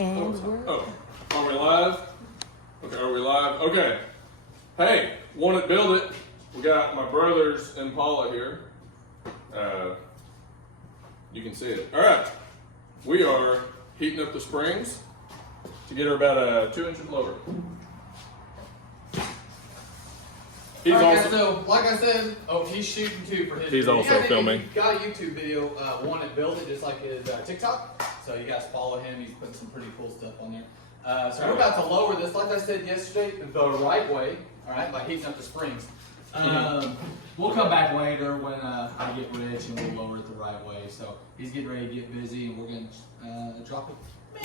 And we're... Oh, are we live? Okay, are we live? Okay. Hey, want it, build it. We got my brother's Impala here. You can see it. All right. We are heating up the springs to get her about a 2 inches lower. He's Alright also, guys, so like I said, he's shooting too for his He's video. also filming. He's got a YouTube video, Want It Build It, just like his TikTok. So you guys follow him, he's putting some pretty cool stuff on there. So we're about to lower this, like I said yesterday, the right way, alright, by heating up the springs. We'll come back later when I get rich and we'll lower it the right way. So he's getting ready to get busy and we're going to drop it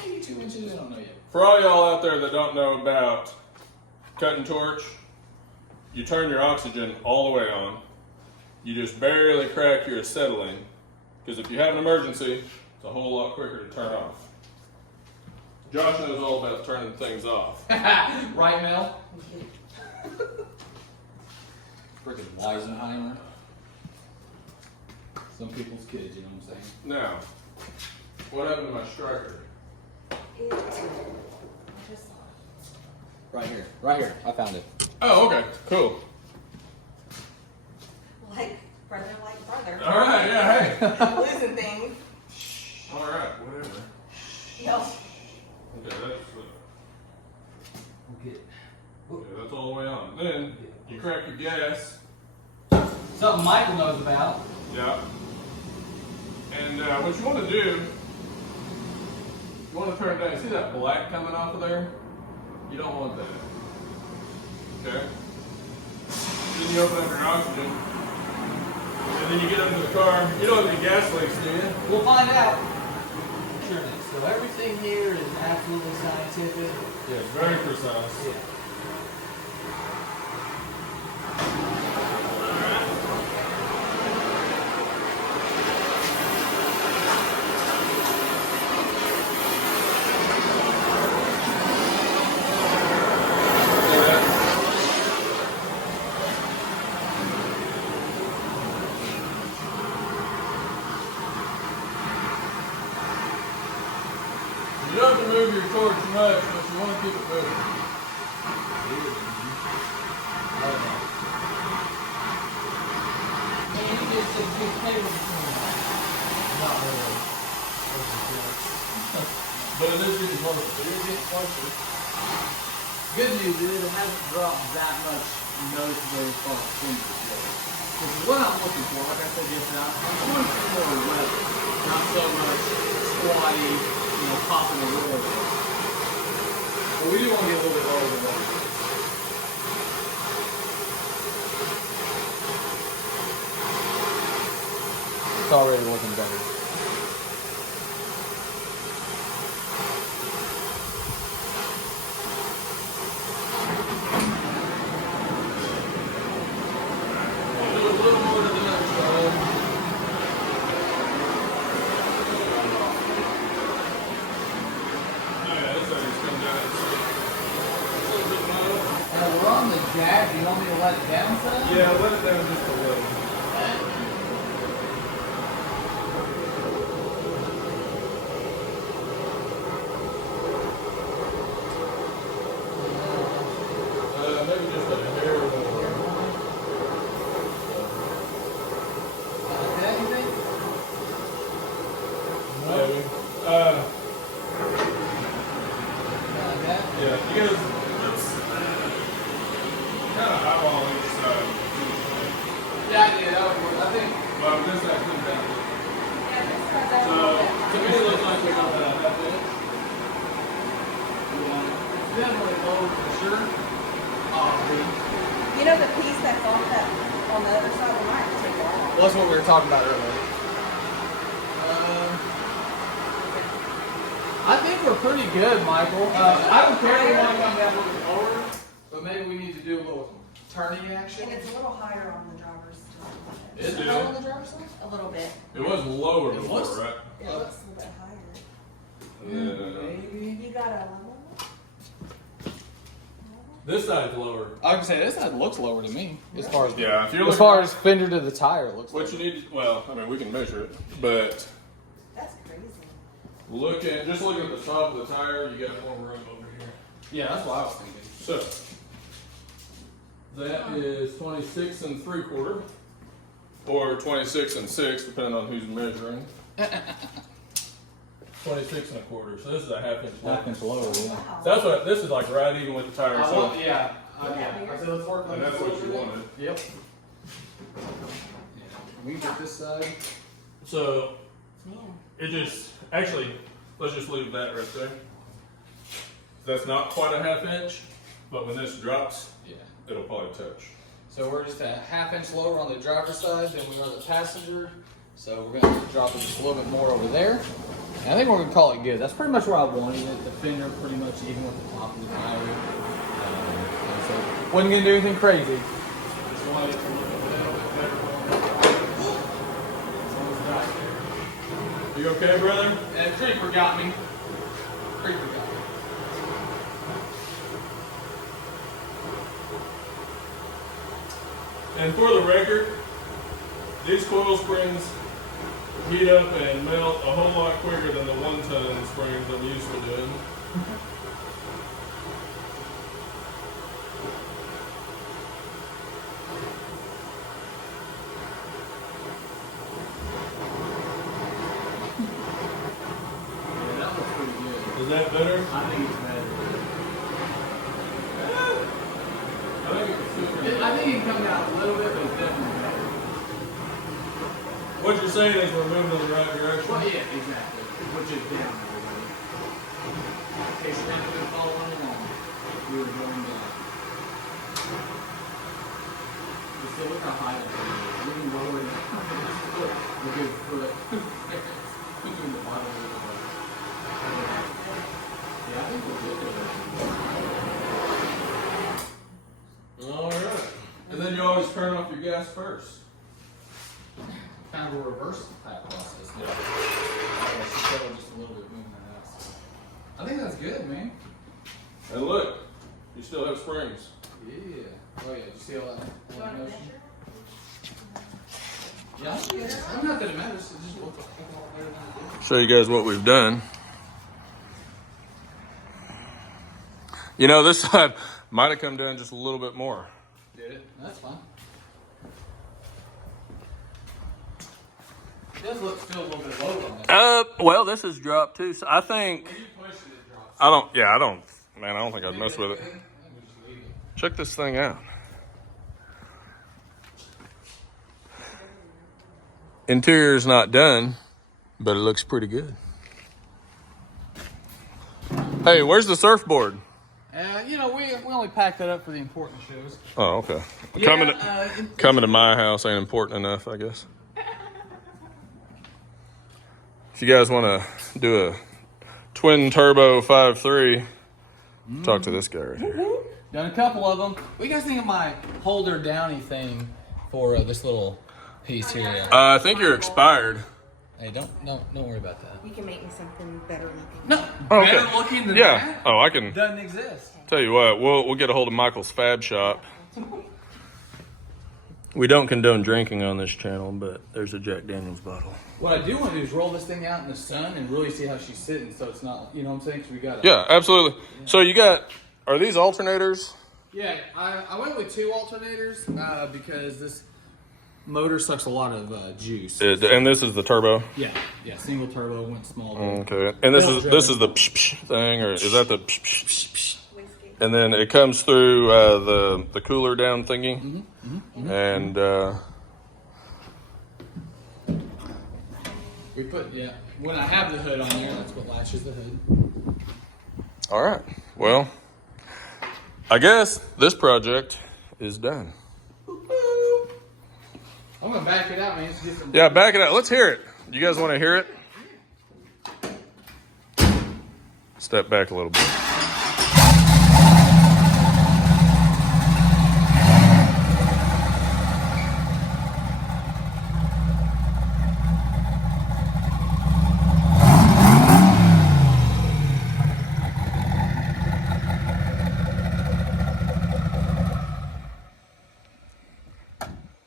maybe 2 inches, I don't know yet. for all y'all out there that don't know about cut and torch, you turn your oxygen all the way on. You just barely crack your acetylene, because if you have an emergency, it's a whole lot quicker to turn off. Josh knows all about turning things off. Right, Mel? Freaking Weisenheimer. Some people's kids, you know what I'm saying? Now, what happened to my striker? Right here. Right here. I found it. Oh, okay, cool. Like brother. All right, yeah, hey. I'm losing things. All right, whatever. No. Okay, Okay. that's all the way on. Then you crack your gas. Something Michael knows about. Yeah. And what you want to do, you want to turn it down. See that black coming off of there? You don't want that. Okay? Then you open up your oxygen. And then you get up to the car. You don't have any gas leaks, do you? We'll find out. Sure. So everything here is absolutely scientific. Yeah, very precise. Yeah. You don't have to move your torch much, but you want to keep it moving. And you get some good cable between them. Not really. But it is getting closer. It is getting closer. Good news is it hasn't dropped that much noticeably as far as temperature goes. Which is what I'm looking for. Like I said yesterday, I want to see more weather. Not so much squatty, popping the road. But we do want to get a little bit lower than that. It's already looking better. Do a little more to the other side. Yeah, this thing's come down. It's a little bit low. We're on the jack. Do you want me to let it down some? Yeah, let it down just a little. Maybe just a hair more. Anything? Maybe. Like that? Yeah, you guys, it's kind of eyeball each side. Yeah, I did. That would work. I think. But this side comes down. So, to me, it looks like we got that half inch. It's definitely low for sure. You know the piece that's on the other side of the mic? Take it off. Well, that's what we were talking about earlier. I think we're pretty good, Michael. I don't care if we want to come down a little bit lower, but maybe we need to do a little turning action. And it's a little higher on the driver's side. Is it? On the driver's side? A little bit. It was lower It before, was? right? It looks a little bit higher. Maybe. You got a level? This side's lower. I was gonna say this side looks lower to me, as far as Yeah, if you're as looking far as fender to the tire, it looks. what lower. you need, well, I mean, we can measure it, but That's crazy. just looking at the top of the tire, you got more room over here. Yeah, that's what I was thinking. So that is 26 3/4, or 26 6, depending on who's measuring. 26 1/4. So this is a 1/2 inch lower. 1/2 inch lower, yeah. Wow. So that's what this is like, right even with the tire. So Yeah. I said let's work on and that's what you wanted. Yep. We can get this side. So Man. it just actually, let's just leave that right there. That's not quite a 1/2 inch, but when this drops, Yeah. it'll probably touch. So we're just a 1/2 inch lower on the driver's side than we are the passenger. So we're gonna have to drop it just a little bit more over there. And I think we're gonna call it good. That's pretty much where I wanted it. The fender pretty much even with the top of the tire. So wasn't gonna do anything crazy. Just wanted it to look a little bit better going forward. As long as it's right there. You okay, brother? And Creeper got me. Creeper got me. And for the record, these coil springs heat up and melt a whole lot quicker than the 1-ton springs I'm used to doing. Yeah, that looks pretty good. Is that better? I think it's better. I think it can come down a little bit, but it's definitely better. What you're saying is we're moving in the right direction? Well, yeah, exactly. Which is down, everybody. In case you haven't been following along, we were going down. You still look how high that thing is. We can lower it down. We're good foot. Between the bottom of the boat. Yeah, I think we're good there. All right. And then you always turn off your gas first. Kind of a reverse type process. Yeah. I should settle just a little bit moving that out. So. I think that's good, man. And look, you still have springs. Yeah. Oh yeah, did you see all that? You want to measure? Yeah, I'm not that it matters. It just looks a lot better than it did. Show you guys what we've done. You know, this side might have come down just a little bit more. Did it? That's fine. It does look still a little bit low on this. Well, this is dropped too. So I think When you push it, it drops. I don't think I'd mess with it. I think we just leave it. Check this thing out. Interior is not done, but it looks pretty good. Hey, where's the surfboard? You know, we only pack that up for the important shows. Oh, okay. Yeah, Coming to my house ain't important enough, I guess. If you guys want to do a twin turbo 5.3, talk to this guy right here. Done a couple of them. What do you guys think of my holder downy thing for this little piece here? I think you're expired. Hey, don't worry about that. You can make me something better looking. No, Oh, okay. better looking than Yeah. that Oh, I can doesn't exist. tell you what. We'll get a hold of Michael's Fab Shop. We don't condone drinking on this channel, but there's a Jack Daniels bottle. What I do want to do is roll this thing out in the sun and really see how she's sitting, so it's not, you know what I'm saying? 'Cause we got. Yeah, absolutely. So you got, are these alternators? Yeah, I went with 2 alternators because this motor sucks a lot of juice. And this is the turbo. Yeah, single turbo, went small. Okay. And this is the psh, psh thing, or is that the psh, psh, psh, psh? And then it comes through the cooler down thingy. And We put, when I have the hood on there, that's what latches the hood. all right. Well, I guess this project is done. I'm gonna back it out, man. Let's get some. Yeah, back it up. Let's hear it. You guys want to hear it? Step back a little bit.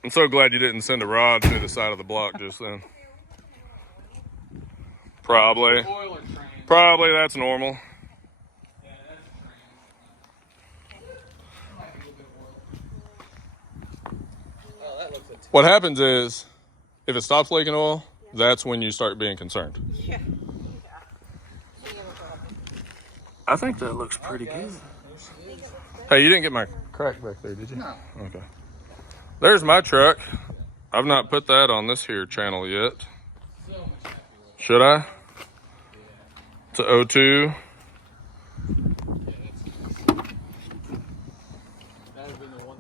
I'm so glad you didn't send a rod through the side of the block just then. Probably. Oil or train. Probably that's normal. Yeah, that's a train. Might be a little bit of oil. Oh, that looks like What happens is, if it stops leaking oil, that's when you start being concerned. Yeah. I think that looks pretty good. There she is. Hey, you didn't get my crack back there, did you? No. Okay. There's my truck. I've not put that on this here channel yet. So much happier. Should I? It's a 02.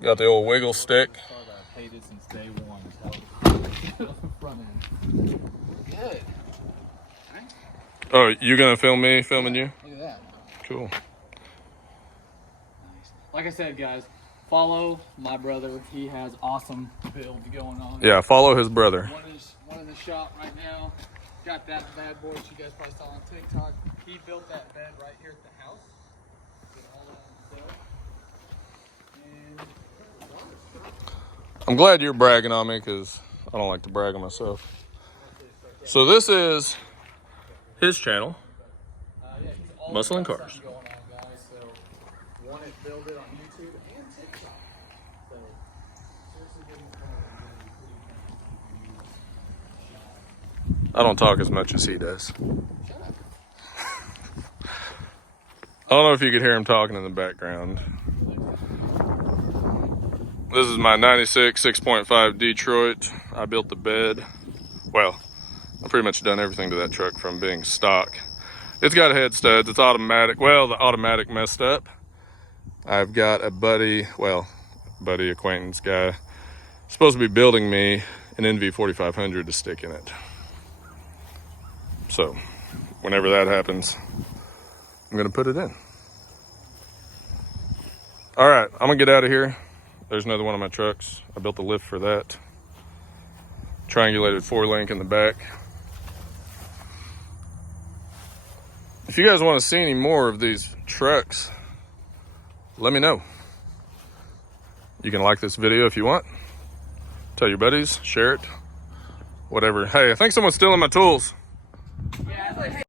Got the old wiggle stick. I've hated since day one. Front end. Good. Oh, you gonna film me filming you? Look at that. Cool. Nice. Like I said, guys, follow my brother. He has awesome builds going on. Yeah, follow his brother. One in the shop right now. Got that bad boy that you guys probably saw on TikTok. He built that bed right here at the house. Did all that himself. And I'm glad you're bragging on me because I don't like to brag on myself. So this is his channel, yeah, he's all Muscle and got Cars. something going on, guys. So want to build it on YouTube and TikTok. So seriously, give him a follow. I don't talk as much as he does. I don't know if you could hear him talking in the background. This is my 96 6.5 Detroit. I built the bed. Well, I've pretty much done everything to that truck from being stock. It's got head studs, it's automatic. Well, the automatic messed up. I've got a buddy acquaintance guy, supposed to be building me an NV4500 to stick in it. So, whenever that happens, I'm gonna put it in. All right, I'm gonna get out of here. There's another one of my trucks. I built the lift for that. Triangulated 4-link in the back. If you guys want to see any more of these trucks, let me know. You can like this video if you want. Tell your buddies, share it, whatever. Hey, I think someone's stealing my tools. Yeah,